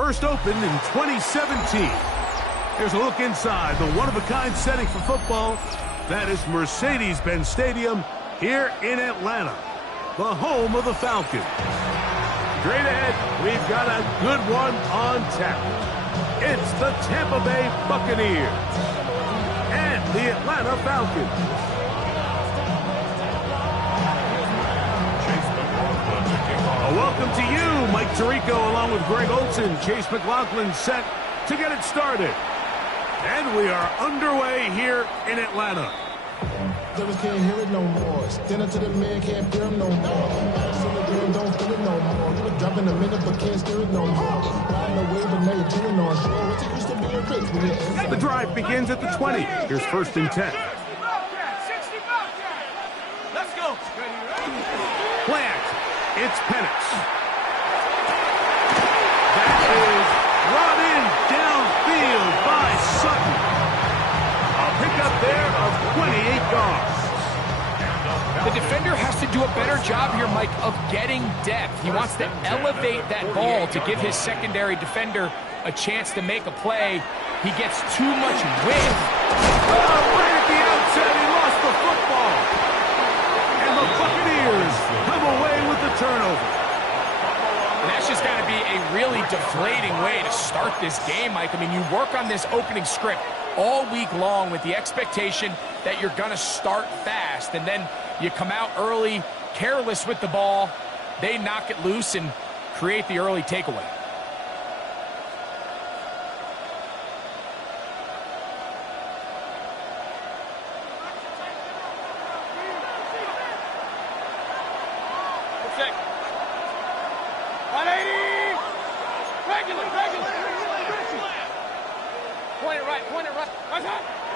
First opened in 2017. Here's a look inside the one-of-a-kind setting for football. That is Mercedes-Benz Stadium here in Atlanta, the home of the Falcons. Straight ahead, we've got a good one on tap. It's the Tampa Bay Buccaneers and the Atlanta Falcons. Welcome to you, Mike Tirico, along with Greg Olson. Chase McLaughlin set to get it started. And we are underway here in Atlanta. Can't hear it no more. Stand up to the man, can't fear him no more. Send the girl, don't feel it no more. You drop in a minute, but can't steer it no more. Riding away, but now you're chilling on shore. What's it used to be a rich when you're The drive begins at the 20. Here's first and 10. Let's go. Plant. It's Penix. That is brought in downfield by Sutton. A pickup there of 28 yards. The defender has to do a better job here, Mike, of getting depth. He wants to elevate that ball to give his secondary defender a chance to make a play. He gets too much width. Oh, right at the outset, he lost the football. And the Buccaneers come away with the turnover. And that's just got to be a really deflating way to start this game, Mike. I mean, you work on this opening script all week long with the expectation that you're going to start fast, and then you come out early, careless with the ball. They knock it loose and create the early takeaway.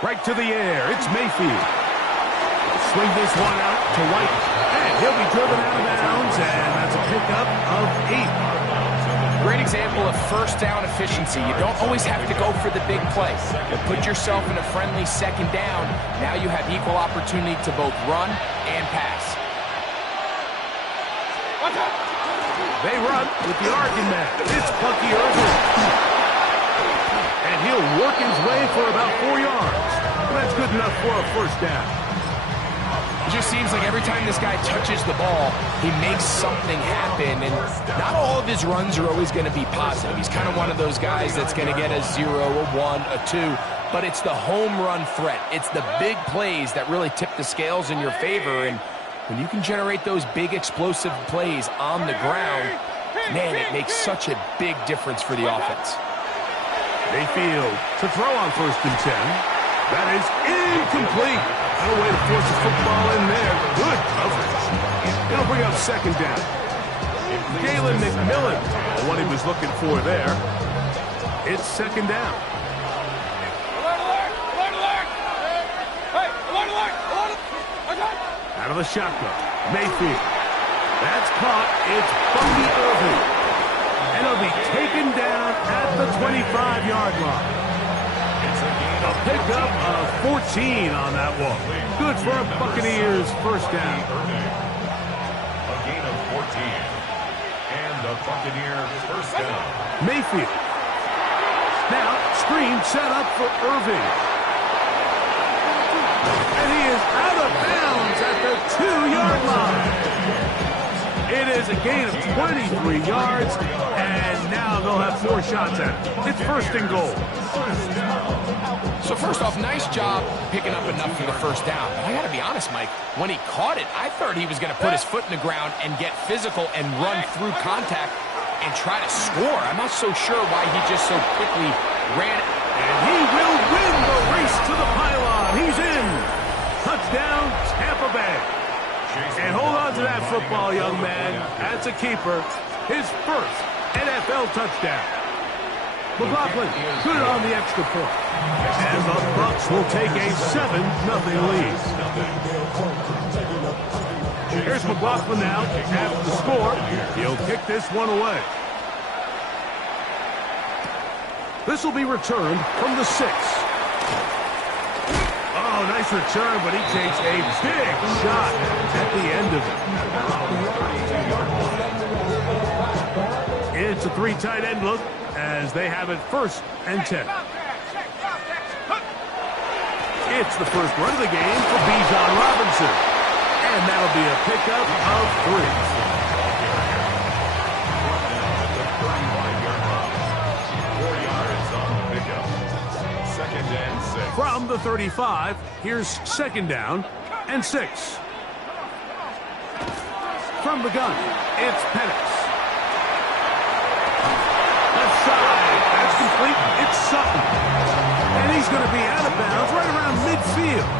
Right to the air. It's Mayfield. Swing this one out to White. And he'll be driven out of bounds, and that's a pickup of 8. Great example of first down efficiency. You don't always have to go for the big play. You put yourself in a friendly second down. Now you have equal opportunity to both run and pass. They run with the argument. It's Bucky Irving. And he'll work his way for about 4 yards. That's good enough for a first down. It just seems like every time this guy touches the ball, he makes something happen. And not all of his runs are always going to be positive. He's kind of one of those guys that's going to get a 0, a 1, a 2. But it's the home run threat. It's the big plays that really tip the scales in your favor. And when you can generate those big explosive plays on the ground, man, it makes such a big difference for the offense. Mayfield to throw on first and 10. That is incomplete. No way to force the football in there. Good coverage. It'll bring up second down. Galen McMillan, what he was looking for there. It's second down. Out of the shotgun. Mayfield. That's caught. It's Bucky Irving. And he'll be taken down at the 25-yard line. A pickup of 14 on that one. Good for a Buccaneers first down. A gain of 14. And the Buccaneers first down. Mayfield. Now, screen set up for Irving. And he is out of bounds at the 2-yard line. It is a gain of 23 yards, and now they'll have 4 shots at it. It's first and goal. So first off, nice job picking up enough for the first down. But I got to be honest, Mike, when he caught it, I thought he was going to put his foot in the ground and get physical and run through contact and try to score. I'm not so sure why he just so quickly ran it. And he will win the race to the pylon. He's in. Touchdown, Tampa Bay. And hold on to that football, young man. That's a keeper. His first NFL touchdown. McLaughlin good on the extra point. And the Bucs will take a 7-0 lead. Here's McLaughlin now after the score. He'll kick this one away. This will be returned from the 6. Oh, nice return, but he takes a big shot at the end of it. It's a 3 tight end look as they have it 1st and 10. It's the first run of the game for Bijan Robinson. And that'll be a pickup of 3. From the 35, here's 2nd down and 6. From the gun, it's Penix. Left side, that's complete. It's Sutton. And he's going to be out of bounds right around midfield.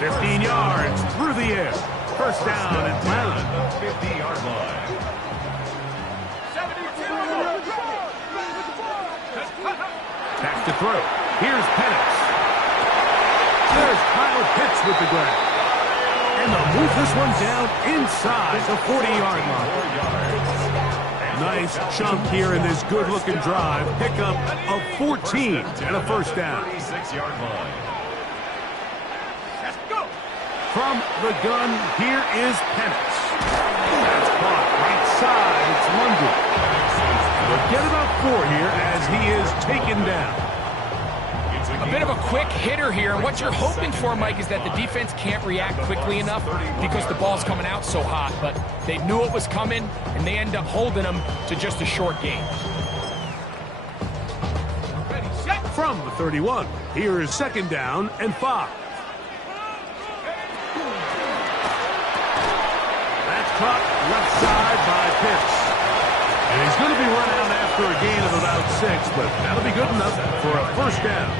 15 yards through the air. 1st down, Atlanta. 50-yard line. Back to throw. Here's Penix. There's Kyle Pitts with the grab. And they'll move this one down inside the 40-yard line. Nice chunk here in this good-looking drive. Pickup of 14 and a 1st down. 36-yard line. From the gun, here is Penix. That's caught right side. It's London. But get about 4 here as he is taken down. A bit of a quick hitter here, and what you're hoping for, Mike, is that the defense can't react quickly enough because the ball's coming out so hot, but they knew it was coming, and they end up holding them to just a short game. From the 31, here is 2nd down and 5. That's caught left side by Pitts. And he's going to be run out after a gain of about 6, but that'll be good enough for a 1st down.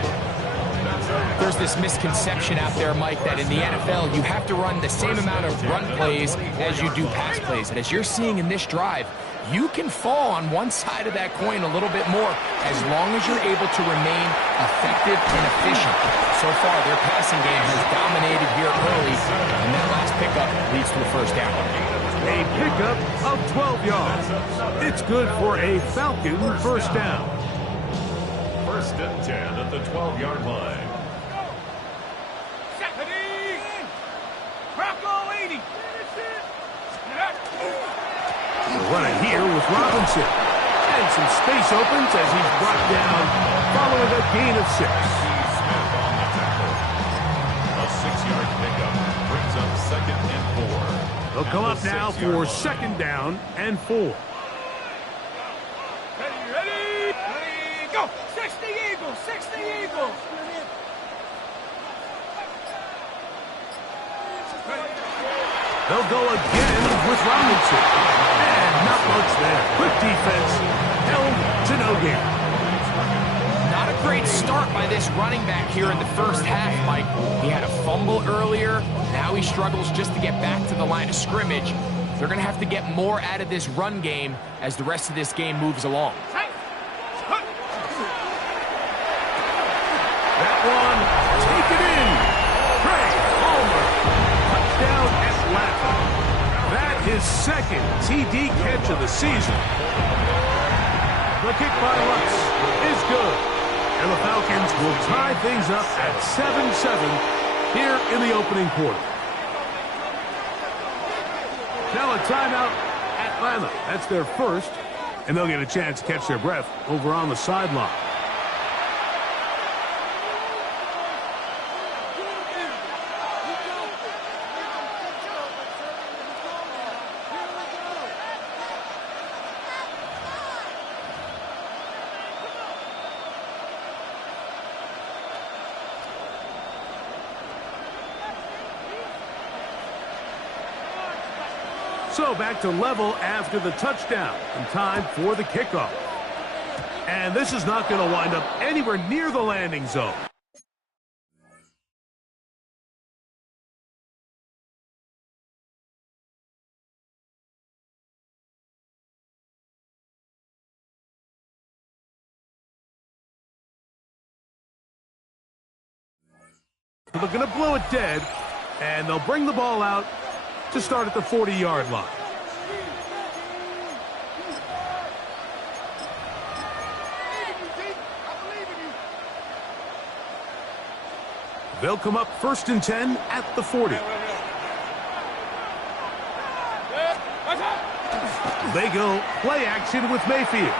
There's this misconception out there, Mike, that in the NFL you have to run the same amount of run plays as you do pass plays. And as you're seeing in this drive, you can fall on one side of that coin a little bit more as long as you're able to remain effective and efficient. So far, their passing game has dominated here early, and that last pickup leads to a 1st down. A pickup of 12 yards. It's good for a Falcon 1st down. 1st and 10 at the 12-yard line. Run it here with Robinson. And some space opens as he's brought down following a gain of 6. Smith on the tackle. A 6-yard pickup brings up 2nd and 4. They'll come up now for 2nd down and 4. Ready, go! 60 Eagles, 60 Eagles! They'll go again with Robinson. And not much there. Quick defense. Held to no gain. Not a great start by this running back here in the 1st half, Mike. He had a fumble earlier. Now he struggles just to get back to the line of scrimmage. They're going to have to get more out of this run game as the rest of this game moves along. That one, take it in. Craig Palmer. Touchdown Atlanta. That is 2nd TD catch of the season. The kick by Lutz is good. And the Falcons will tie things up at 7-7 here in the opening quarter. Now a timeout, Atlanta. That's their 1st, and they'll get a chance to catch their breath over on the sideline. So back to level after the touchdown, and time for the kickoff. And this is not going to wind up anywhere near the landing zone. They're going to blow it dead, and they'll bring the ball out to start at the 40-yard line. They'll come up 1st and 10 at the 40. They go play action with Mayfield.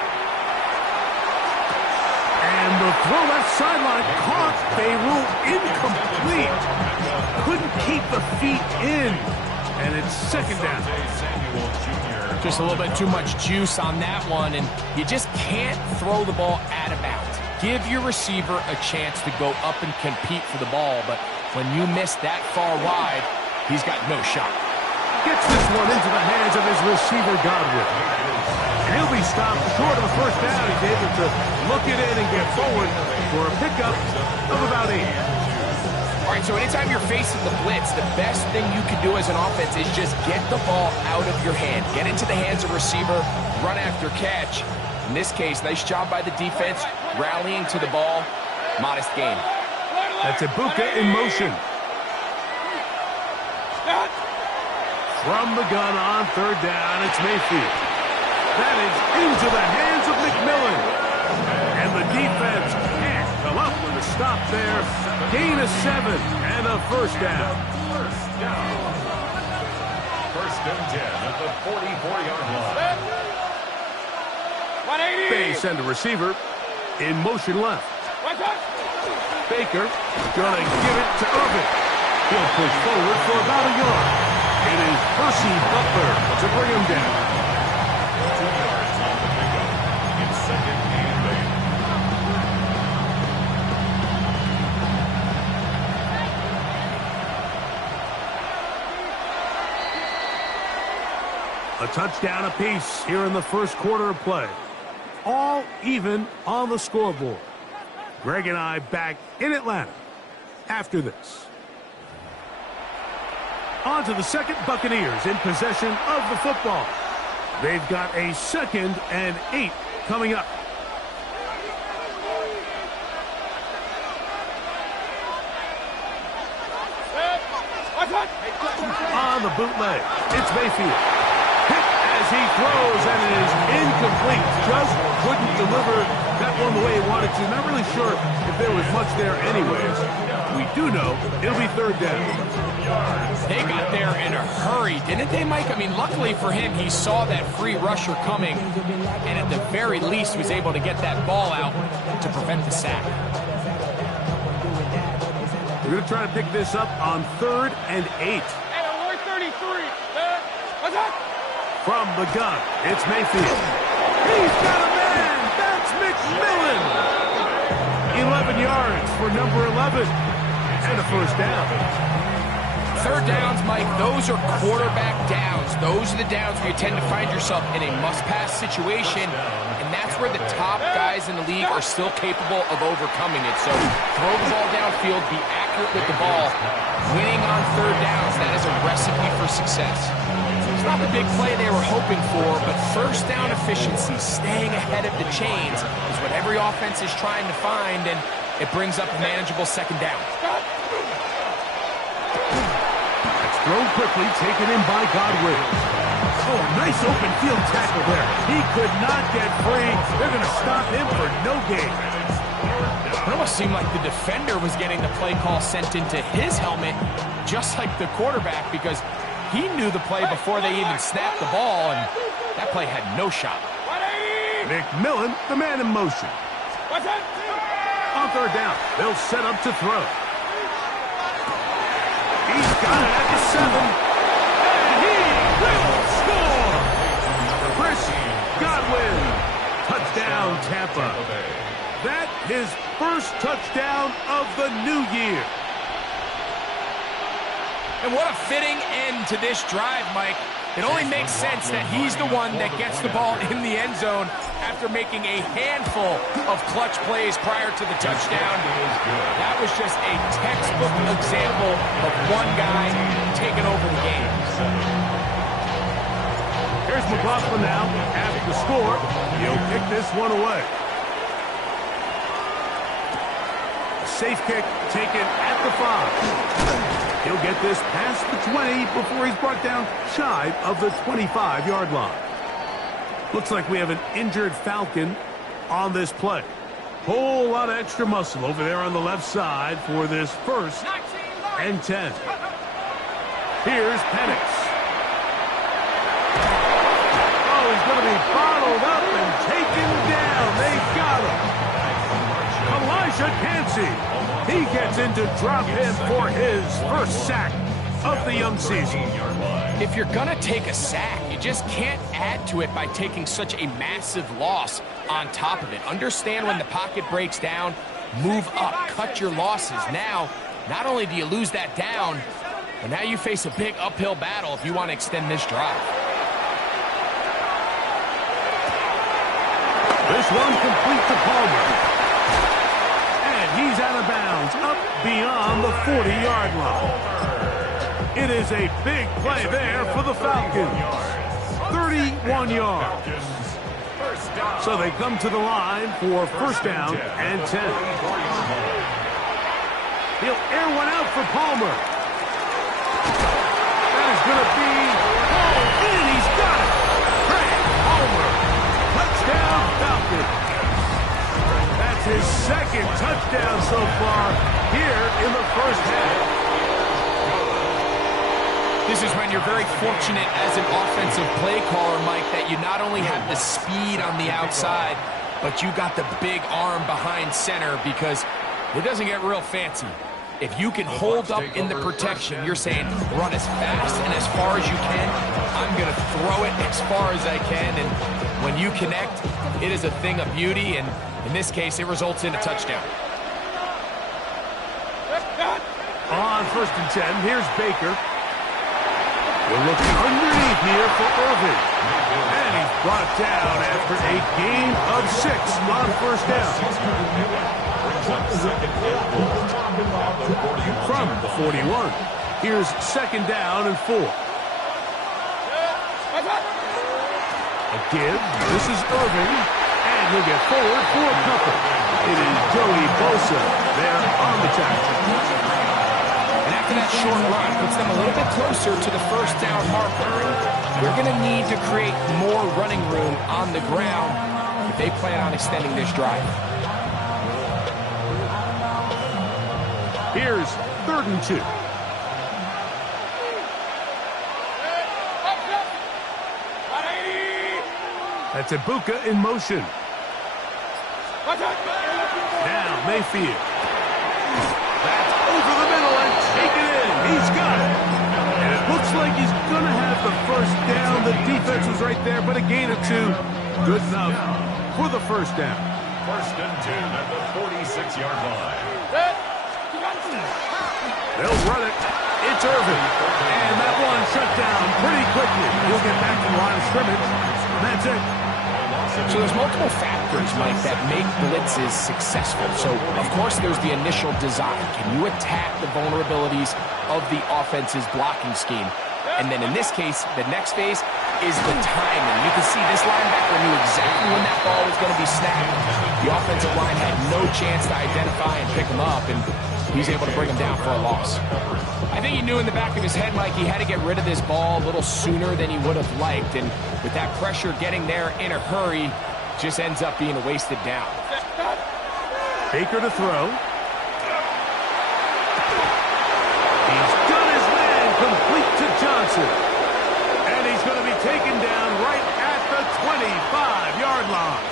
And the throw left sideline caught. They rule incomplete. Couldn't keep the feet in. And it's second down. Just a little bit too much juice on that one, and you just can't throw the ball out of bounds. Give your receiver a chance to go up and compete for the ball, but when you miss that far wide, he's got no shot. Gets this one into the hands of his receiver, Godwin. And he'll be stopped short of the first down. He's able to look it in and get forward for a pickup of about 8. All right, so anytime you're facing the blitz, the best thing you can do as an offense is just get the ball out of your hand. Get into the hands of receiver, run after catch. In this case, nice job by the defense, rallying to the ball. Modest gain. That's Ibuka in motion. From the gun on third down, it's Mayfield. That is into the hands of McMillan. And the defense can't come up with a stop there. Gain of 7 and a first down. First and 10 at the 44-yard line. 180. They send a receiver in motion left. Baker gonna give it to Irvin. He'll push forward for about a yard. It is Percy Butler to bring him down. 2 yards on the pickup. It's second and 8. A touchdown apiece here in the first quarter of play. All even on the scoreboard. Greg and I back in Atlanta after this. On to the second. Buccaneers in possession of the football. They've got a 2nd and 8 coming up. On the bootleg, it's Mayfield. Hit as he throws, and it is incomplete. Just couldn't deliver that one the way he wanted to. Not really sure if there was much there anyways. We do know it'll be third down. They got there in a hurry, didn't they, Mike? I mean, luckily for him, he saw that free rusher coming, and at the very least was able to get that ball out to prevent the sack. We're going to try to pick this up on 3rd and 8. From the gun, it's Mayfield. He's got a man. That's McMillan. 11 yards for number 11. And a first down. Third downs, Mike, those are quarterback downs. Those are the downs where you tend to find yourself in a must-pass situation, and that's where the top guys in the league are still capable of overcoming it. So throw the ball downfield, be accurate with the ball. Winning on third downs, that is a recipe for success. It's not the big play they were hoping for, but first down efficiency, staying ahead of the chains, is what every offense is trying to find, and it brings up a manageable second down. Thrown quickly, taken in by Godwin. Oh, nice open field tackle there. He could not get free. They're going to stop him for no gain. It almost seemed like the defender was getting the play call sent into his helmet, just like the quarterback, because he knew the play before they even snapped the ball, and that play had no shot. McMillan, the man in motion. On third down, they'll set up to throw. He's got it at the 7. And he will score! Chris Godwin. Touchdown, Tampa. That his first touchdown of the new year. And what a fitting end to this drive, Mike. It only makes sense that he's the one that gets the ball in the end zone after making a handful of clutch plays prior to the touchdown. That was just a textbook example of one guy taking over the game. Here's McLaughlin now after the score. He'll kick this one away. Safe kick taken at the 5. He'll get this past the 20 before he's brought down shy of the 25-yard line. Looks like we have an injured Falcon on this play. Whole lot of extra muscle over there on the left side for this 1st and 10. Here's Penix. Oh, he's going to be bottled up and taken down. They got him. Elijah Cansey. He gets into drop him for his first sack of the young season. If you're going to take a sack, you just can't add to it by taking such a massive loss on top of it. Understand when the pocket breaks down, move up, cut your losses. Now, not only do you lose that down, but now you face a big uphill battle if you want to extend this drive. This one complete to Palmer. He's out of bounds, up beyond the 40-yard line. It is a big play there for the Falcons. 31 yards. So they come to the line for first down and 10. He'll air one out for Palmer. That is going to be hauled in. He's got it. Craig Palmer. Touchdown, Falcons. That's his second touchdown so far here in the first half. This is when you're very fortunate as an offensive play caller, Mike, that you not only have the speed on the outside, but you got the big arm behind center, because it doesn't get real fancy. If you can hold up in the protection, you're saying run as fast and as far as you can. I'm going to throw it as far as I can, and when you connect, it is a thing of beauty, and in this case, it results in a touchdown. On first and 10, here's Baker. We're looking underneath here for Irving. And he's brought down after a gain of 6 on first down. From the 41, here's second down and 4. A give. This is Irving. And he'll get forward for a couple. It is Joey Bosa there on the tackle. And after that short run, puts them a little bit closer to the first down marker. They're going to need to create more running room on the ground if they plan on extending this drive. Here's third and 2. That's Ibuka in motion. Now Mayfield. That's over the middle and taken in. He's got it. And it looks like he's going to have the first down. The defense was right there, but a gain of 2. Good enough for the first down. First and 10 at the 46-yard line. They'll run it. It's Irving. And that one shut down pretty quickly. He'll get back to the line of scrimmage. That's it. So there's multiple factors, Mike, that make blitzes successful. So, of course, there's the initial design. Can you attack the vulnerabilities of the offense's blocking scheme? And then in this case, the next phase is the timing. You can see this linebacker knew exactly when that ball was going to be snapped. The offensive line had no chance to identify and pick him up, and he's able to bring him down for a loss. I think he knew in the back of his head, Mike, he had to get rid of this ball a little sooner than he would have liked. And with that pressure getting there in a hurry, just ends up being a wasted down. Baker to throw. He's got his man complete to Johnson. And he's going to be taken down right at the 25-yard line.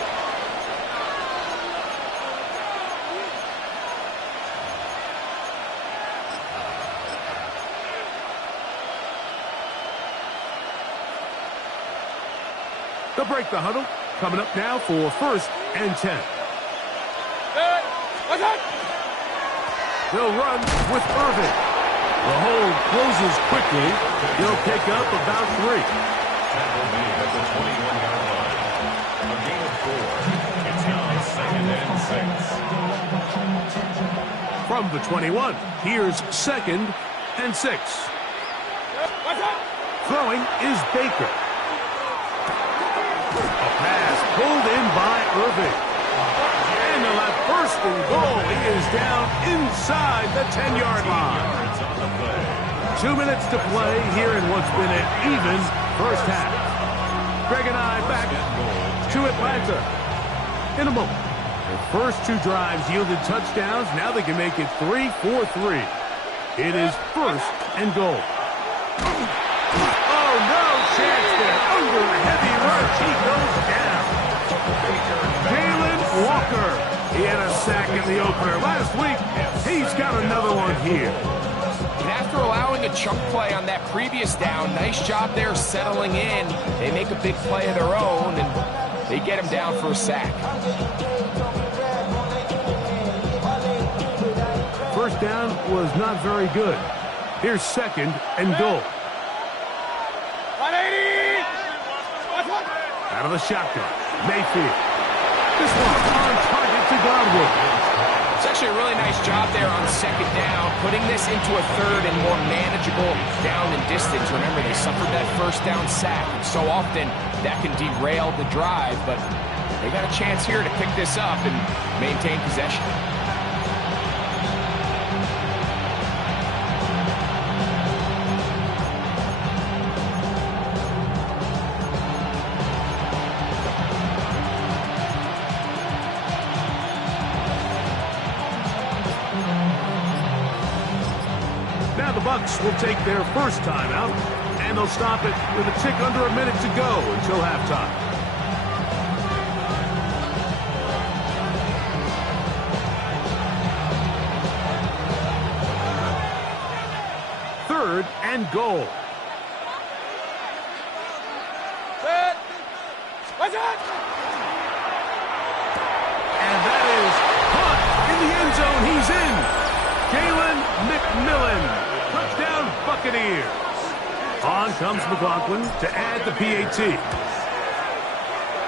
They'll break the huddle. Coming up now for first and 10. They'll run with Irving. The hold closes quickly. They'll pick up about 3. That will be at the 21-yard line. A gain of 4. It's now second and 6. From the 21, here's second and 6. Throwing is Baker. A pass pulled in by Irving. And they'll have first and goal. He is down inside the 10-yard line. 2 minutes to play here in what's been an even first half. Greg and I back to Atlanta in a moment. Their first 2 drives yielded touchdowns. Now they can make it 3-4-3. It is first and goal. Oh, no! chance there. Under a heavy rush. He goes down. Jalen Walker. He had a sack in the opener last week. He's got another one here. And after allowing a chunk play on that previous down, nice job there settling in. They make a big play of their own, and they get him down for a sack. First down was not very good. Here's second and goal. 180! Out of the shotgun. Mayfield. This one on target to Godwin. It's actually a really nice job there on second down, putting this into a third and more manageable down and distance. Remember, they suffered that first down sack, and so often that can derail the drive, but they got a chance here to pick this up and maintain possession. Now the Bucs will take their first timeout, and they'll stop it with a tick under a minute to go until halftime. Third and goal. Set! What's that? And that is caught in the end zone. He's in. Jalen McMillan. Touchdown, Buccaneers. On comes McLaughlin to add the PAT.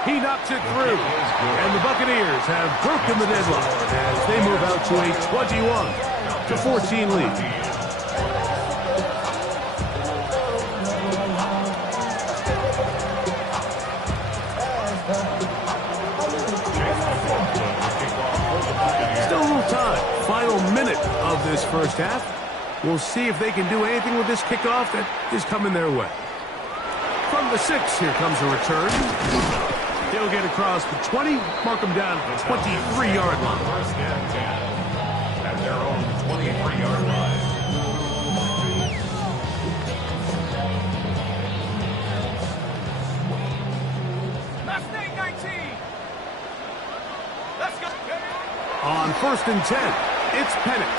He knocks it through. And the Buccaneers have broken the deadlock as they move out to a 21-14 lead. Still a little time. Final minute of this first half. We'll see if they can do anything with this kickoff that is coming their way. From the 6, here comes a return. He'll get across the 20, mark him down at the 23-yard line. First and 10 at their own 23-yard line. Last name 19. Let's go. On first and 10, it's Penix.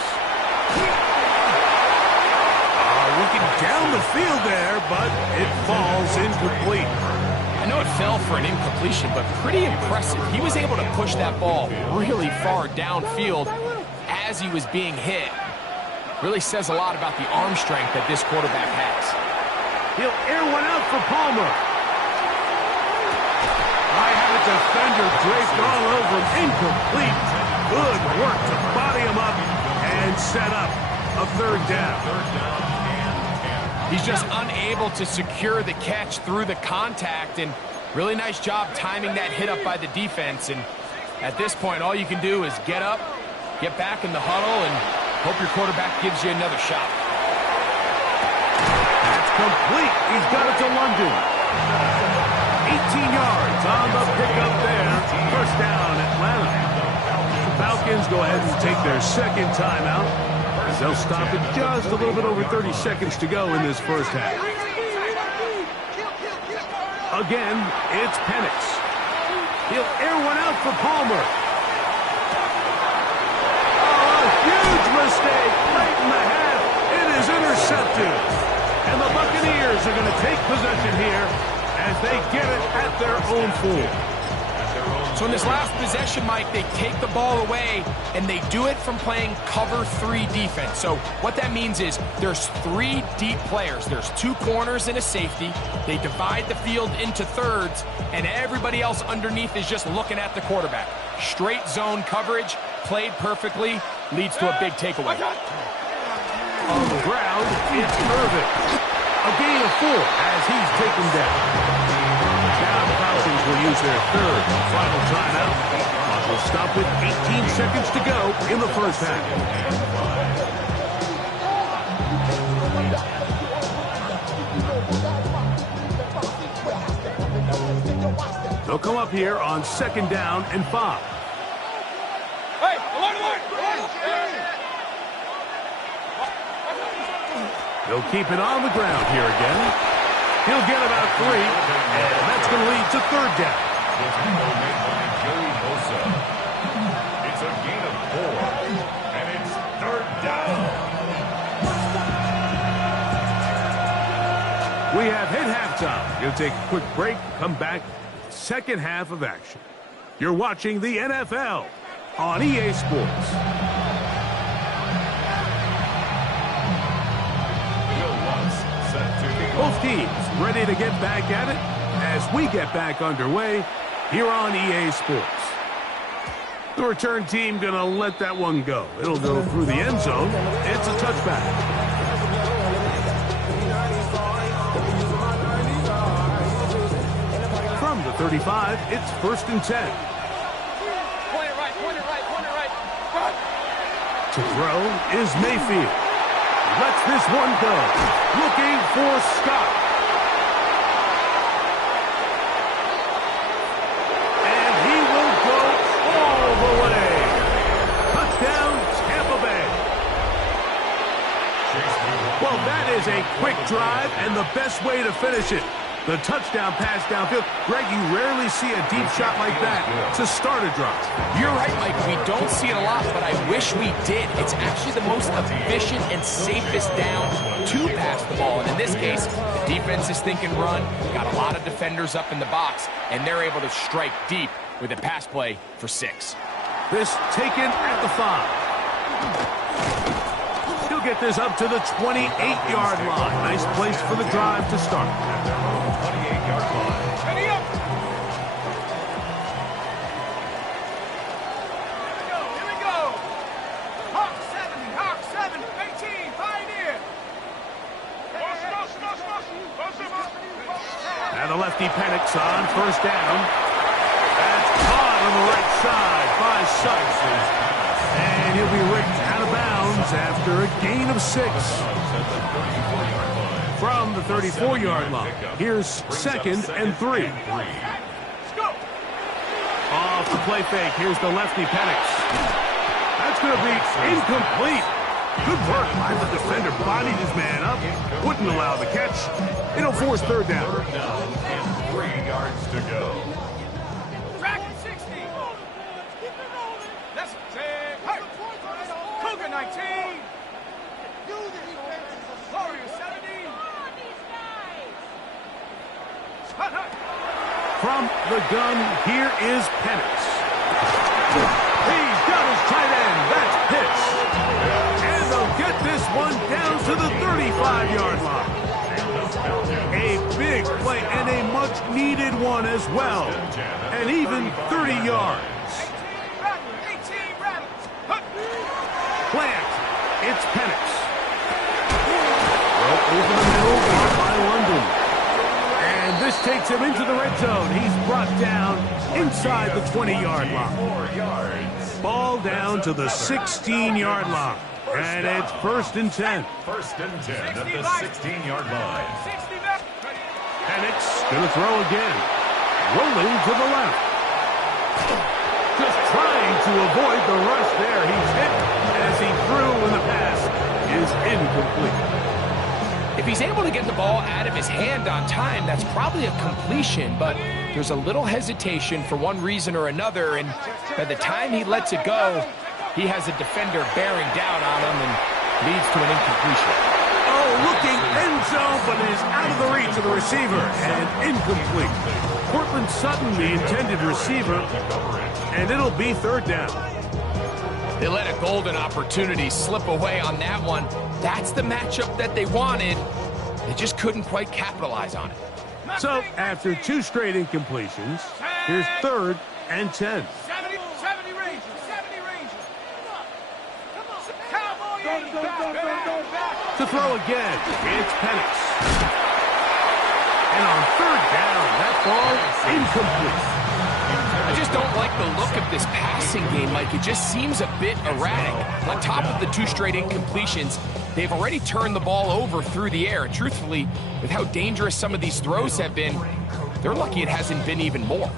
Looking down the field there, but it falls incomplete. I know it fell for an incompletion, but pretty impressive. He was able to push that ball really far downfield as he was being hit. Really says a lot about the arm strength that this quarterback has. He'll air one out for Palmer. I have a defender draped all over him. Incomplete. Good work to body him up and set up a third down. He's just unable to secure the catch through the contact, and really nice job timing that hit up by the defense. And at this point, all you can do is get up, get back in the huddle, and hope your quarterback gives you another shot. That's complete. He's got it to London. 18 yards on the pickup there. First down, Atlanta. The Falcons go ahead and take their second timeout. They'll stop it just a little bit over 30 seconds to go in this first half. Again, it's Penix. He'll air one out for Palmer. Oh, a huge mistake late in the half. It is intercepted. And the Buccaneers are going to take possession here as they get it at their own 4. So in this last possession, Mike, they take the ball away, and they do it from playing cover 3 defense. So what that means is there's 3 deep players. There's 2 corners and a safety. They divide the field into thirds, and everybody else underneath is just looking at the quarterback. Straight zone coverage, played perfectly, leads to a big takeaway. On the ground, it's Irvin. A gain of 4 as he's taken down. Now the Falcons will use their third and final timeout. We'll stop with 18 seconds to go in the first half. They'll come up here on second down and 5. Hey, alert! They'll keep it on the ground here again. He'll get about 3, and that's going to lead to third down. The tackle made by Joey Bosa. It's a gain of 4, and it's third down. We have hit halftime. We'll take a quick break, come back, second half of action. You're watching the NFL on EA Sports. Both teams ready to get back at it as we get back underway here on EA Sports. The return team going to let that one go. It'll go through the end zone. It's a touchback. From the 35, it's 1st and 10. Point it right, point it right, point it right. Run. To throw is Mayfield. Lets this one go. Looking for Scott. And he will go all the way. Touchdown, Tampa Bay. Well, that is a quick drive and the best way to finish it. The touchdown pass downfield. Greg, you rarely see a deep shot like that to start a drive. You're right, Mike. We don't see it a lot, but I wish we did. It's actually the most efficient and safest down to pass the ball. And in this case, the defense is thinking run, got a lot of defenders up in the box, and they're able to strike deep with a pass play for 6. This taken at the 5. He'll get this up to the 28-yard line. Nice place for the drive to start. 28-yard line. Ready up. Here we go. Hawk 7, 18, Pioneer. Now the lefty Penix on 1st down. That's caught on the right side by Sutton. And he'll be ripped out of bounds after a gain of 6. From the 34-yard line, here's 2nd and 3. Off the play fake, here's the lefty Penix. That's going to be incomplete. Good work by the defender. Bodied his man up. Wouldn't allow the catch. It'll force third down. Third down and 3 yards to go. Dragon 60. Let's take. Hey. Cougar 19. Warrior 70. Hut, hut. From the gun, here is Penix. He's got his tight end. That's Pitts. And they'll get this one down to the 35-yard line. A big play and a much-needed one as well. And even 30 yards. 18 Rattlers. Hut. Plant. It's Penix. Well, over the middle, caught by London. And this takes him into the red zone. He's brought down inside the 20-yard line. 4 yards. Ball down to the 16-yard line. And it's 1st and 10. 1st and 10 at the 16-yard line. 60 left. Penix going to throw again. Rolling to the left. Just trying to avoid the rush there. He's hit as he threw when the pass is incomplete. If he's able to get the ball out of his hand on time, that's probably a completion, but there's a little hesitation for one reason or another, and by the time he lets it go, he has a defender bearing down on him and leads to an incompletion. Oh, looking end zone, but it is out of the reach of the receiver and incomplete. Cortland Sutton, the intended receiver, and it'll be third down. They let a golden opportunity slip away on that one. That's the matchup that they wanted. They just couldn't quite capitalize on it. So, after 2 straight incompletions, here's 3rd and 10. 70 Rangers. 70 Rangers. Cowboy 80. Back. To throw again, it's Penix. And on 3rd down, that ball incomplete. I just don't like the look of this passing game, Mike. It just seems a bit erratic. On top of the 2 straight incompletions, they've already turned the ball over through the air. Truthfully, with how dangerous some of these throws have been, they're lucky it hasn't been even more.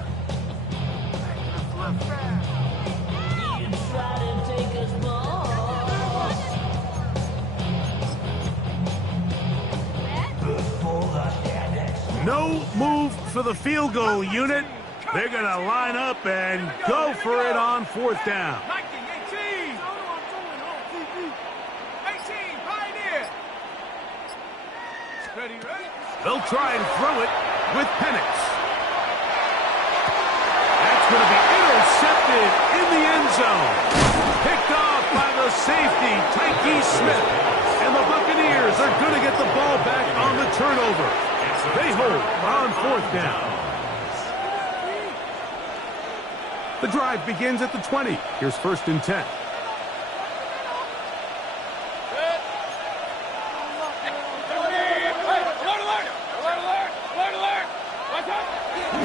for the field goal unit. They're going to line up and go for it on fourth down. 18. Pioneer. Ready, ready. They'll try and throw it with Penix. That's going to be intercepted in the end zone. Picked off by the safety, Tyke Smith. And the Buccaneers are going to get the ball back on the turnover. They hold on fourth down. The drive begins at the 20. Here's first and 10.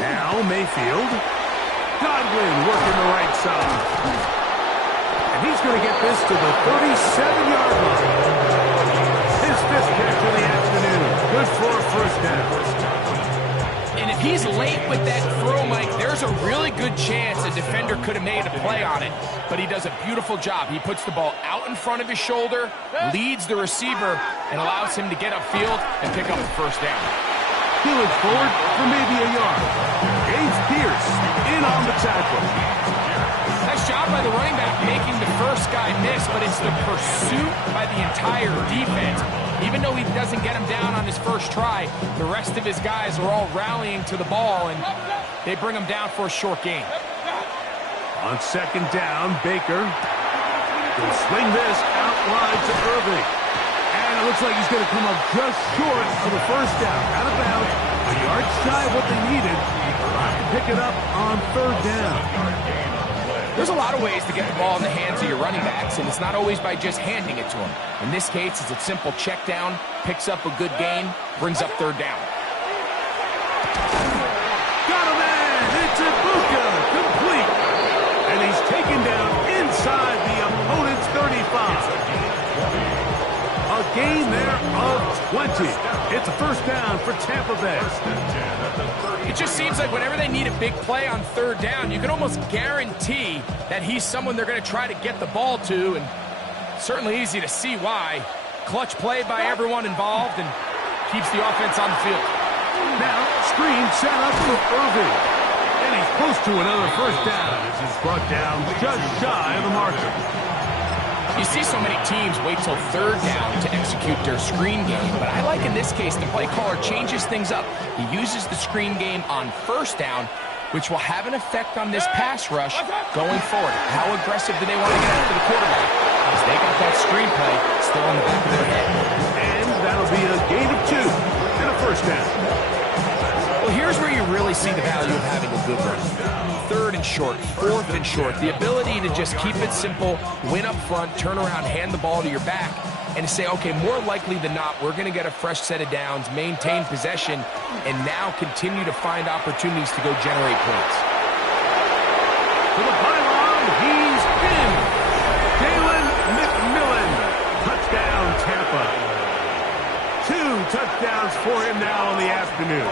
Now Mayfield. Godwin working the right side. And he's going to get this to the 37-yard line. His fifth catch of the afternoon. Good for a first down. And if he's late with that throw, Mike, there's a really good chance a defender could have made a play on it. But he does a beautiful job. He puts the ball out in front of his shoulder, leads the receiver, and allows him to get upfield and pick up the first down. Peeling forward for maybe a yard. James Pierce in on the tackle. Nice job by the running back making the first guy miss, but it's the pursuit by the entire defense. Even though he doesn't get him down on his first try, the rest of his guys are all rallying to the ball, and they bring him down for a short gain. On second down, Baker will swing this out wide to Irving. And it looks like he's going to come up just short of the first down. Out of bounds, a yard shy of what they needed. They'll have to pick it up on third down. There's a lot of ways to get the ball in the hands of your running backs, and it's not always by just handing it to them. In this case, it's a simple check down, picks up a good gain, brings up third down. Got him in! It's Ibuka, complete. And he's taken down inside the opponent's 35. A gain there of 20. It's a first down for Tampa Bay. It just seems like whenever they need a big play on third down, you can almost guarantee that he's someone they're going to try to get the ball to, and certainly easy to see why. Clutch play by everyone involved and keeps the offense on the field. Now, screen set up for Irving. And he's close to another first down as he's brought down just shy of the marker. You see so many teams wait till third down to execute their screen game, but I like in this case the play caller changes things up. He uses the screen game on first down, which will have an effect on this pass rush going forward. How aggressive do they want to get after the quarterback? Because they got that screen play still in the back of their head. And that'll be a gain of 2 and a first down. Well, here's where you really see the value of having a good run. Third and short, fourth and short. The ability to just keep it simple, win up front, turn around, hand the ball to your back, and to say, okay, more likely than not, we're going to get a fresh set of downs, maintain possession, and now continue to find opportunities to go generate points. To the pylon, he's in. Jalen McMillan. Touchdown, Tampa. 2 touchdowns for him now in the afternoon.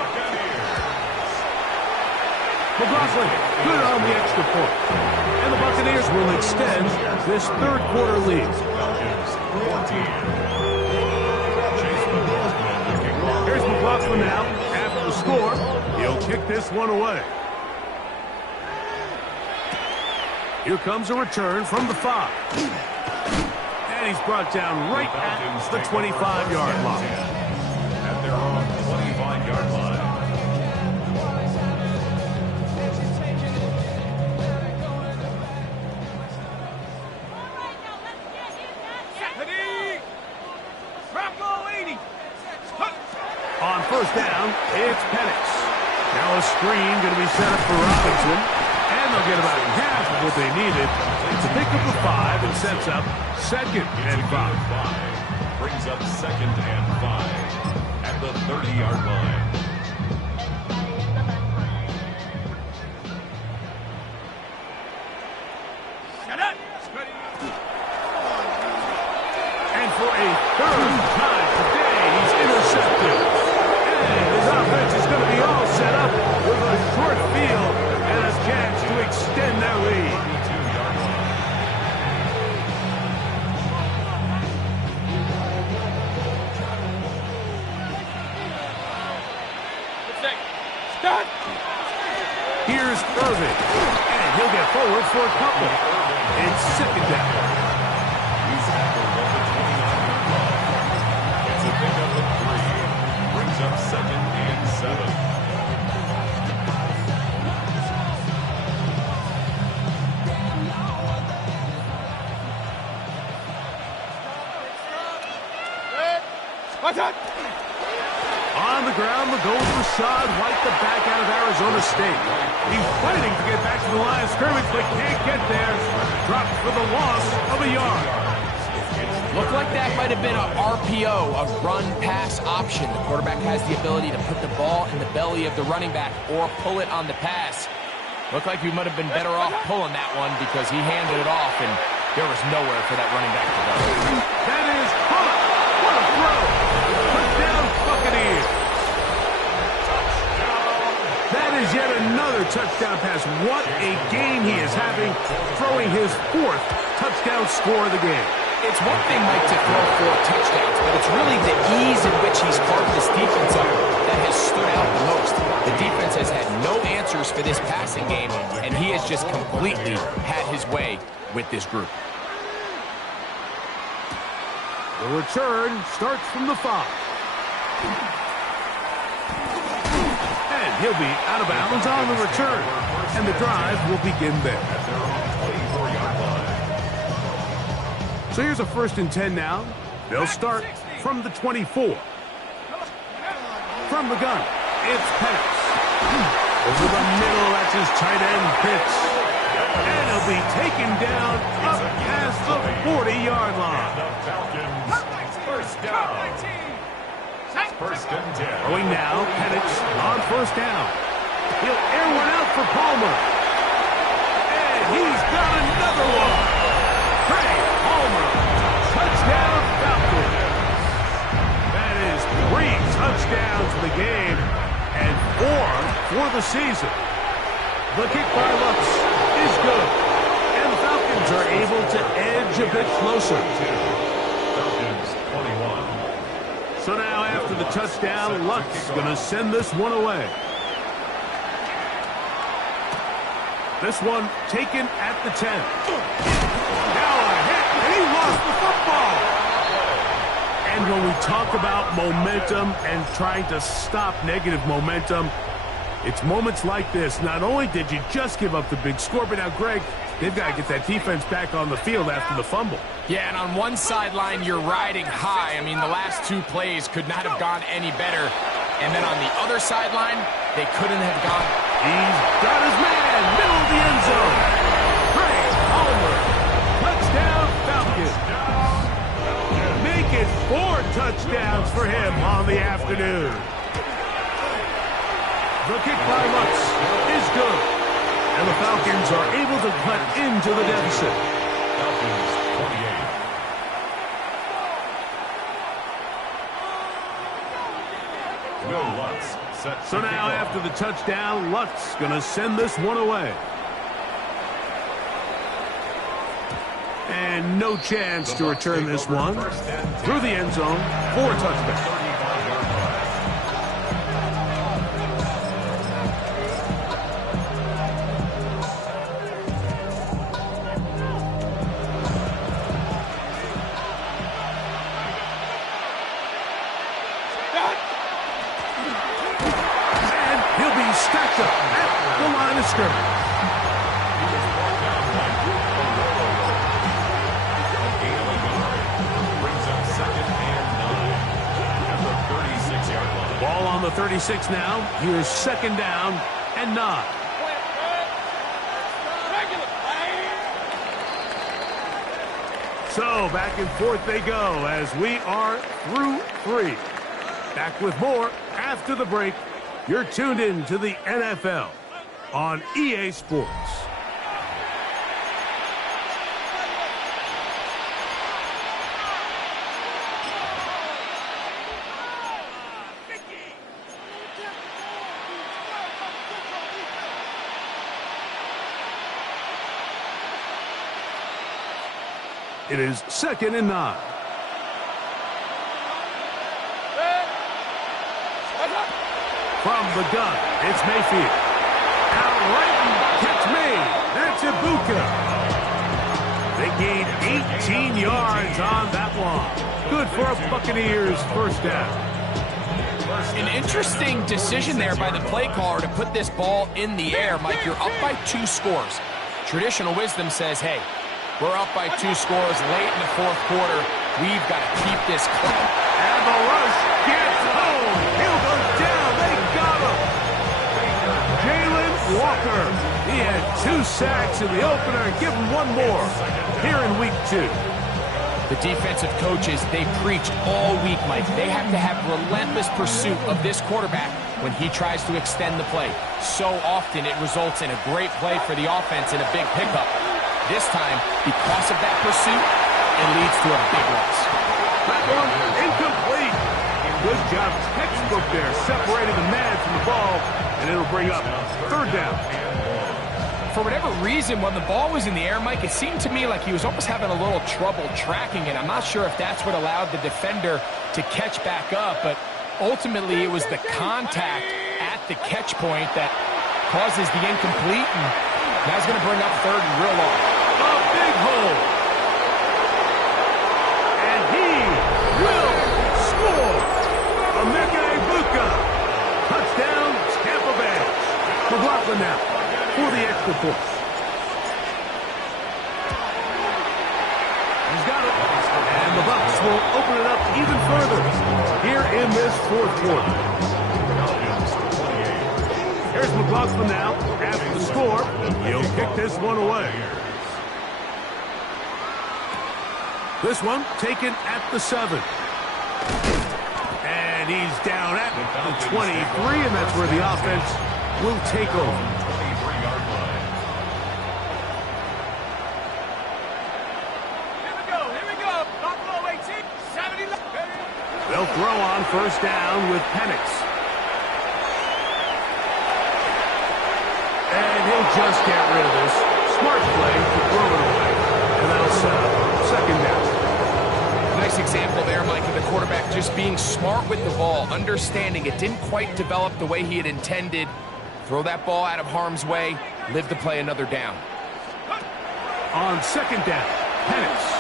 McLaughlin, good on the extra point. And the Buccaneers will extend this third quarter lead. Here's McLaughlin now. After the score, he'll kick this one away. Here comes a return from the 5. And he's brought down right at the 25-yard line. At their own 25-yard line. On first down, it's Penix. Now a screen going to be set up for Robinson. And they'll get about half of what they needed. It's a pickup of 5 and sets up second and 5. Brings up second and 5 at the 30-yard line. And for a third time today, he's intercepted. And his offense is going to be all set up with a short field and a chance to extend their lead. Start. for a couple. It's second down. He's tackled on the 29-yard line. It's a pickup of 3. Brings up 2nd and 7. On the ground, the goal for Rashad White, the back out of Arizona State. He's fighting to get back to the line of scrimmage, but can't get there. Dropped for the loss of a yard. Looked like that might have been a RPO, a run-pass option. The quarterback has the ability to put the ball in the belly of the running back or pull it on the pass. Looked like we might have been better off pulling that one because he handed it off, and there was nowhere for that running back to go. That is caught. What a throw. Touchdown, Buccaneers. That is yet another touchdown pass. What a game he is having, throwing his 4th touchdown score of the game. It's one thing, Mike, to throw 4 touchdowns, but it's really the ease in which he's carved this defense up that has stood out the most. The defense has had no answers for this passing game, and he has just completely had his way with this group. The return starts from the 5. And he'll be out of bounds on the return. And the drive will begin there. So here's a 1st and 10 now. They'll start from the 24. From the gun, it's Penix. Over the middle, that's his tight end, Pitts. And he'll be taken down up past the 40-yard line. First down. First and 10. Going now, Penix on 1st down. He'll air one out for Palmer. And he's got another one. Craig Palmer, touchdown Falcons. That is 3 touchdowns for the game and 4 for the season. The kick by Lux is good. And the Falcons are able to edge a bit closer. Falcons 21. So now after the touchdown, Lux going to send this one away. This one taken at the 10. Now a hit, and he lost the football. And when we talk about momentum and trying to stop negative momentum, it's moments like this. Not only did you just give up the big score, but now, Greg, they've got to get that defense back on the field after the fumble. Yeah, and on one sideline, you're riding high. I mean, the last 2 plays could not have gone any better. And then on the other sideline, they couldn't have gone. He's got his man, middle of the end zone. Craig Palmer, touchdown Falcons. Make it 4 touchdowns for him on the afternoon. The kick by Lux is good. And the Falcons are able to cut into the deficit. Falcons 28. Will Lutz set. So now after the touchdown, Lutz going to send this one away. And no chance to return this one. Through the end zone for a touchback. Stacked up at the line of scrimmage. Brings up 2nd and 9 at the 36-yard line. Ball on the 36 now. Here's 2nd down and 9. So back and forth they go as we are through 3. Back with more after the break. You're tuned in to the NFL on EA Sports. It is 2nd and 9. From the gun, it's Mayfield. Out right Catch made. That's Ibuka. They gained 18 yards on that one. Good for a Buccaneers first down. An interesting decision there by the play caller to put this ball in the air. Mike, you're up by 2 scores. Traditional wisdom says, hey, we're up by 2 scores late in the fourth quarter. We've got to keep this close. And the rush gets home. He'll go down. They got him. Jalen Walker. He had 2 sacks in the opener and give him 1 more here in week 2. The defensive coaches, they preached all week, Mike. They have to have relentless pursuit of this quarterback when he tries to extend the play. So often it results in a great play for the offense and a big pickup. This time, because of that pursuit, it leads to a big loss. That one incomplete. Good job, textbook there, separating the man from the ball, and it'll bring up 3rd down. For whatever reason, when the ball was in the air, Mike, it seemed to me like he was almost having a little trouble tracking it. I'm not sure if that's what allowed the defender to catch back up, but ultimately it was the contact at the catch point that causes the incomplete, and that's going to bring up 3rd and real long. A big hole. And he will score. Emeka Ibuka. Touchdown, Tampa Bay. McLaughlin now for the extra point. He's got it. And the Bucs will open it up even further here in this 4th quarter. Here's McLaughlin now after the score. He'll kick this one away. This one taken at the 7. And he's down at the 23, and that's where the offense will take over. They'll throw on 1st down with Penix. And he'll just get rid of this. Smart play to throw it away. And that'll set up 2nd down. Nice example there, Mike, of the quarterback just being smart with the ball, understanding it didn't quite develop the way he had intended. Throw that ball out of harm's way, live to play another down. On 2nd down, Penix.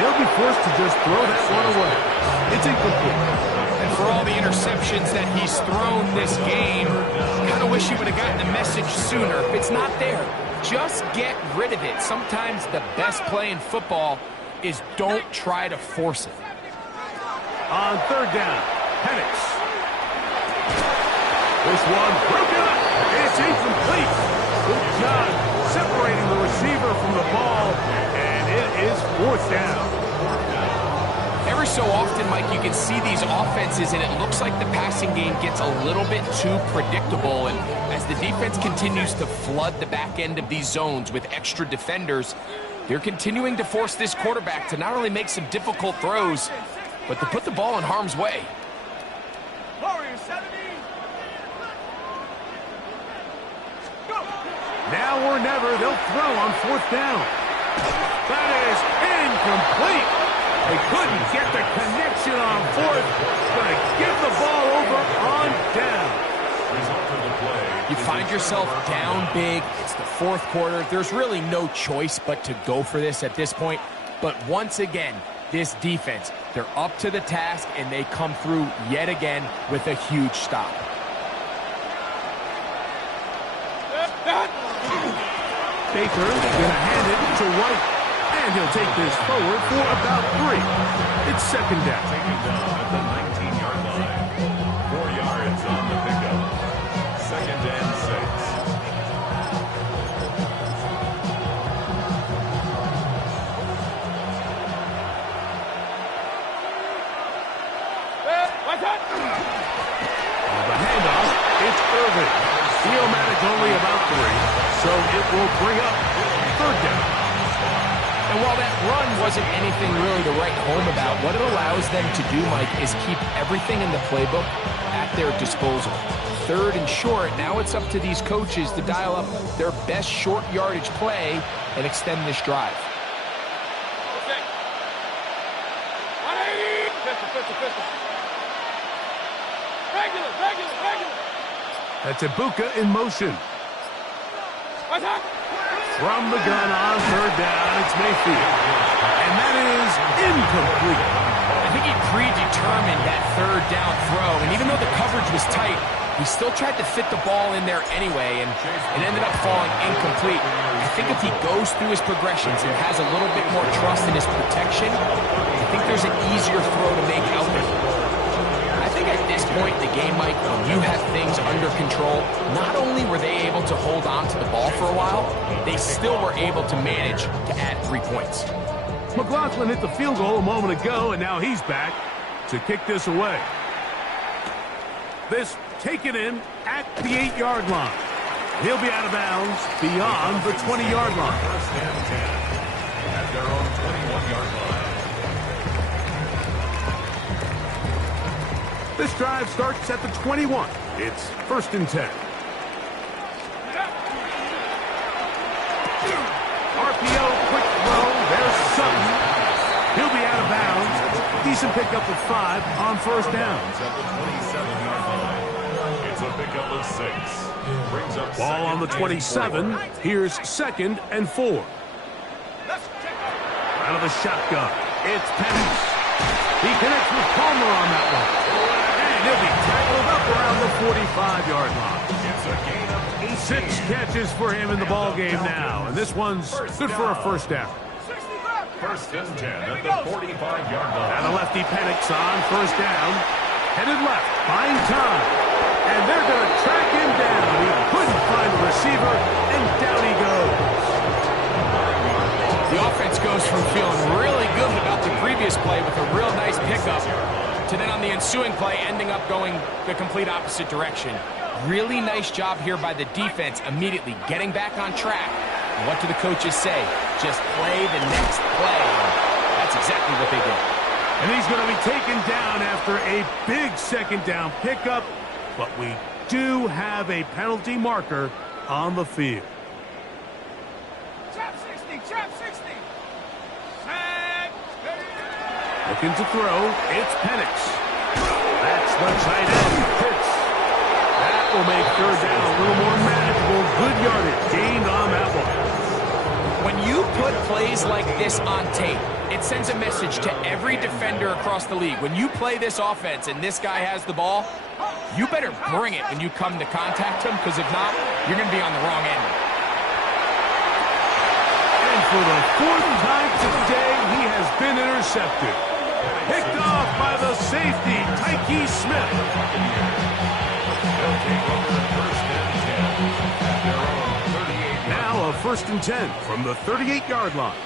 He'll be forced to just throw that one away. It's incomplete. And for all the interceptions that he's thrown this game, kind of wish he would have gotten the message sooner. If it's not there, just get rid of it. Sometimes the best play in football is don't try to force it. On 3rd down, Penix. This one broken up. It's incomplete. Good job separating the receiver from the ball, and it is 4th down. Every so often, Mike, you can see these offenses, and it looks like the passing game gets a little bit too predictable. And as the defense continues to flood the back end of these zones with extra defenders, they're continuing to force this quarterback to not only make some difficult throws, but to put the ball in harm's way. Now or never, they'll throw on 4th down. That is incomplete. They couldn't get the connection on 4th. Gonna give the ball over on down. You find yourself down big. It's the 4th quarter. There's really no choice but to go for this at this point. But once again, this defense, they're up to the task, and they come through yet again with a huge stop. Baker gonna hand it to White, and he'll take this forward for about 3. It's 2nd down. Taken down at the 19-yard line. 4 yards on the pickup. 2nd and 6. The handoff, it's Irvin. He'll manage only about 3, so it will bring up 3rd down. And while that run wasn't anything really to write home about, what it allows them to do, Mike, is keep everything in the playbook at their disposal. 3rd and short, now it's up to these coaches to dial up their best short yardage play and extend this drive. Regular. That's Ibuka in motion. From the gun on third down, it's Mayfield. And that is incomplete. I think he predetermined that third down throw, and even though the coverage was tight, he still tried to fit the ball in there anyway, and it ended up falling incomplete. I think if he goes through his progressions and has a little bit more trust in his protection, I think there's an easier throw to make out there. I think at this point in the game, Mike, when you have things under control, not only were they able to hold on to the ball for a while, they still were able to manage to add 3 points. McLaughlin hit the field goal a moment ago, and now he's back to kick this away. This taken in at the 8-yard line. He'll be out of bounds beyond the 20-yard line. First and 10 at their own 21-yard line. This drive starts at the 21. It's first and 10. RPO, quick throw. There's Sutton. He'll be out of bounds. Decent pickup of 5 on first down. At the 27-yard line. It's a pickup of 6. Brings up Ball on the 27. Here's second and 4. Out of the shotgun. It's Penix. He connects with Palmer on that one. And he'll be tackled up around the 45-yard line. It's a gain of 18. 6 catches for him in the ball game now. And this one's good for a first down. First and 10 at the 45-yard line. And a lefty Penix on first down. Headed left, buying time. And they're going to track him down. He couldn't find the receiver, and down he goes. The offense goes from feeling really good about the previous play with a real nice pickup to then on the ensuing play ending up going the complete opposite direction. Really nice job here by the defense immediately getting back on track. And what do the coaches say? Just play the next play. That's exactly what they did. And he's going to be taken down after a big second down pickup, but we do have a penalty marker on the field. Chop 60, chop 60. Looking to throw, it's Penix. That's the tight end hits. That will make third down a little more manageable. Good yardage gained on that one. When you put plays like this on tape, it sends a message to every defender across the league. When you play this offense and this guy has the ball, you better bring it when you come to contact him, because if not, you're going to be on the wrong end. And for the 4th time today, he has been intercepted. Picked off by the safety, Tyke Smith. They'll take over first and 10 at their own 38. Now a first and 10 from the 38-yard line.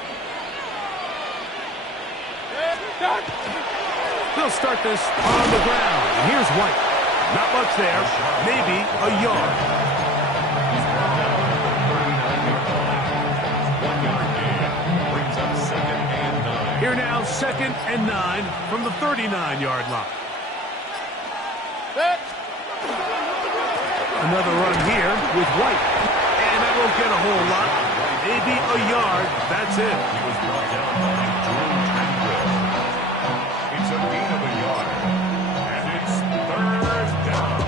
They'll start this on the ground. And here's White. Not much there. Maybe a yard. 1-yard gain. Brings up second and 9. Here now, second and 9 from the 39-yard line. Another run here with White. And that won't get a whole lot. Maybe a yard. That's it. He was brought down by Drew Tranquil. It's a gain of a yard. And it's third down.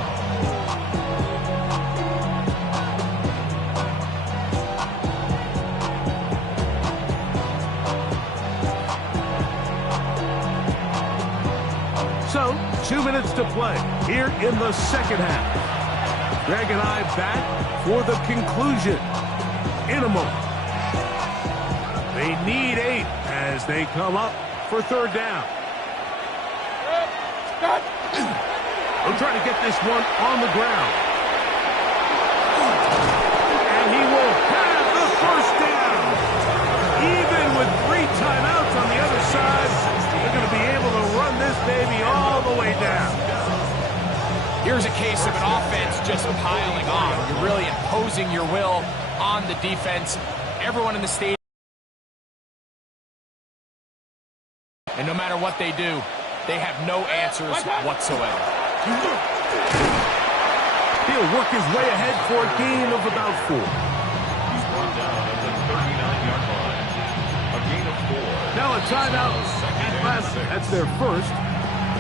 So, 2 minutes to play here in the second half. Greg and I back for the conclusion in a moment. They need 8 as they come up for third down. They'll try to get this one on the ground. And he will have the first down. Even with 3 timeouts on the other side, they're going to be able to run this baby all the way down. Here's a case of an offense just piling on. You're really imposing your will on the defense. Everyone in the stadium. And no matter what they do, they have no answers whatsoever. He'll work his way ahead for a gain of about 4. He's brought down at the 39-yard line. A gain of 4. Now a timeout at last. That's their first.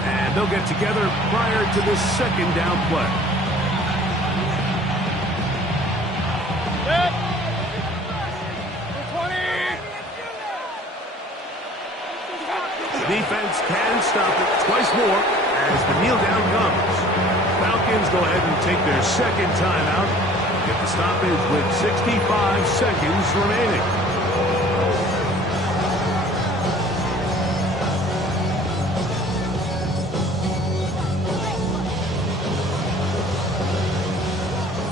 And they'll get together prior to the second down play. defense can stop it twice more as the kneel down comes. Falcons go ahead and take their second timeout. Get the stoppage with 65 seconds remaining.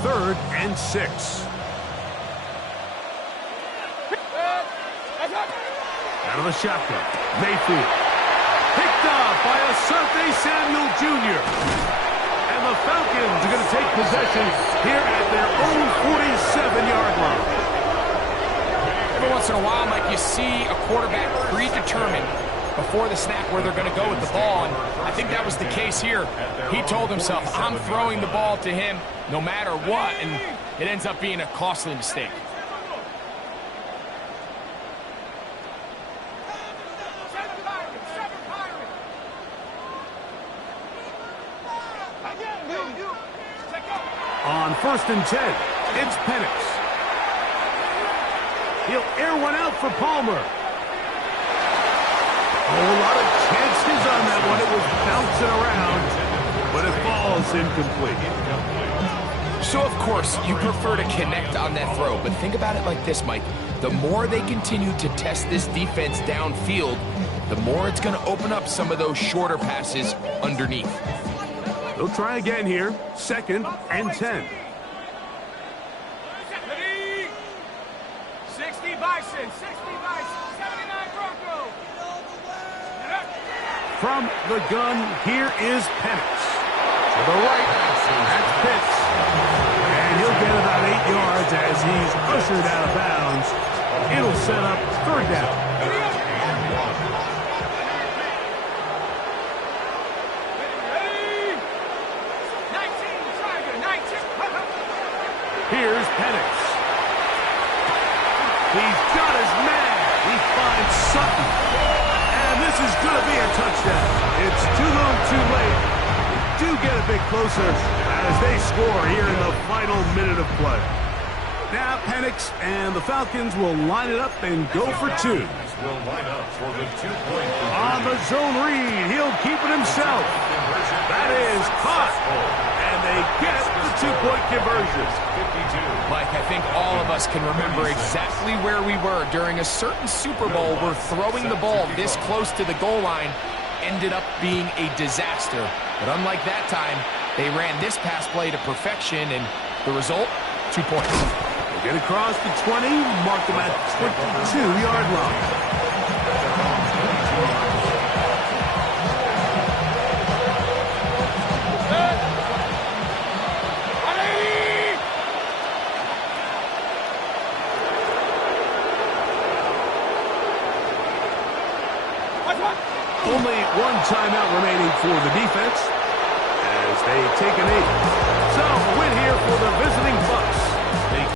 Third and 6. Out of the shotgun, Mayfield. Picked off by Asante Samuel Jr. And the Falcons are going to take possession here at their own 47-yard line. Every once in a while, Mike, you see a quarterback predetermined before the snap where they're going to go with the ball, and I think that was the case here. He told himself, I'm throwing the ball to him no matter what, and it ends up being a costly mistake. On 1st and 10, it's Penix. He'll air one out for Palmer. Oh, a lot of chances on that one. It was bouncing around, but it falls incomplete. So, of course, you prefer to connect on that throw, but think about it like this, Mike. The more they continue to test this defense downfield, the more it's going to open up some of those shorter passes underneath. They'll try again here. 2nd and 10. 60 Bison, 60 Bison, 79 Broncos. From the gun, here is Penix. To the right, that's Pitts. And he'll get about 8 yards as he's ushered out of bounds. It'll set up 3rd down. Here's Penix. He's got his man. He finds Sutton. And this is going to be a touchdown. It's too little too late. They do get a bit closer as they score here in the final minute of play. Now Penix and the Falcons will line it up and go for 2. Will line up for the 2-point On the zone read, he'll keep it himself. That is caught. And they get the 2-point conversion. Mike, I think all of us can remember exactly where we were during a certain Super Bowl where throwing the ball this close to the goal line ended up being a disaster. But unlike that time, they ran this pass play to perfection, and the result, 2 points. They get across the 20, mark them at 22-yard line. Only one timeout remaining for the defense as they take a knee. So, a win here for the visiting Bucs.